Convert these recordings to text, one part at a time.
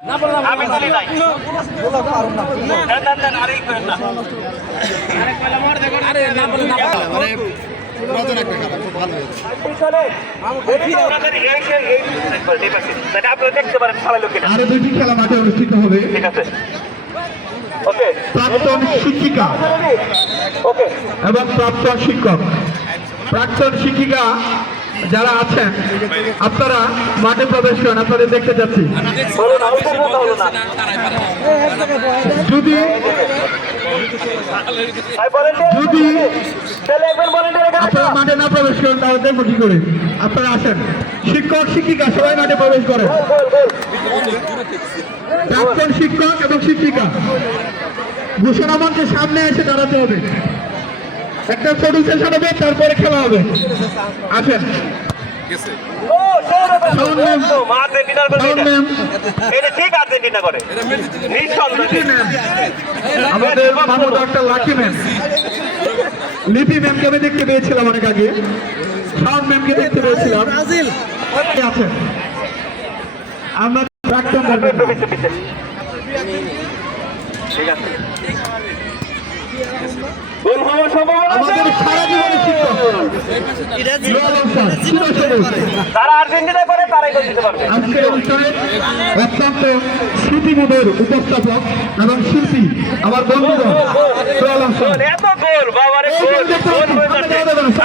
আমি বলি নাই দেন আরেই করেন না আরে না বলে না মানে রতন একটা কথা খুব ভালো আরো দুটি খেলা মাঠে অনুষ্ঠিত হবে। ঠিক আছে ওকে প্রাক্তন শিক্ষিকা ওকে এবং প্রাক্তন শিক্ষক, প্রাক্তন শিক্ষিকা যারা আছেন আপনারা মাঠে প্রবেশ করেন, আপনাদের দেখতে যাচ্ছি। বলুন আউটের কথা হলো না যদি যদি তাহলে একবার ভলান্টিয়ার এখানে আপনারা মাঠে না প্রবেশ করেন তাহলে দেখবো কি করে। আপনারা আসেন, শিক্ষক শিক্ষিকা সবাই মাঠে প্রবেশ করেন। প্রাক্তন শিক্ষক এবং শিক্ষিকা ঘোষণা মঞ্চের সামনে এসে দাঁড়াতে হবে। একটা ফটো সেশন হবে, তারপরে খেলা হবে। আসেন। ও সাউন্ড ম্যাম, মা আর্জেন্টিনার করে সাউন্ড ম্যাম, এটা ঠিক আর্জেন্টিনা করে নিঃসন্দেহে ম্যাম, আমাদের মাহমুদ একটা লাকি ম্যাম, লিপি ম্যামকে আমি দেখতে পেয়েছিলাম অনেক আগে, সাউন্ড ম্যামকে দেখতে পেয়েছিলাম। আছেন আমরা প্রাক্তন ঠিক আছে গোল হওয়ার সম্ভাবনা আমাদের সারা জীবনের শিক্ষক যারা আর্জেন্টিনা করে তারাই গোল দিতে পারবে আজকের অনুষ্ঠানে অত্যন্ত স্মৃতিমধুর উপস্থাপক এবং শিল্পী আমার বন্ধুগণ সোহেল হাসান। এত গোল বাবারে গোল গোল হয়ে যাচ্ছে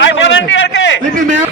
আই ভলান্টিয়ারকে লিপি ম্যাম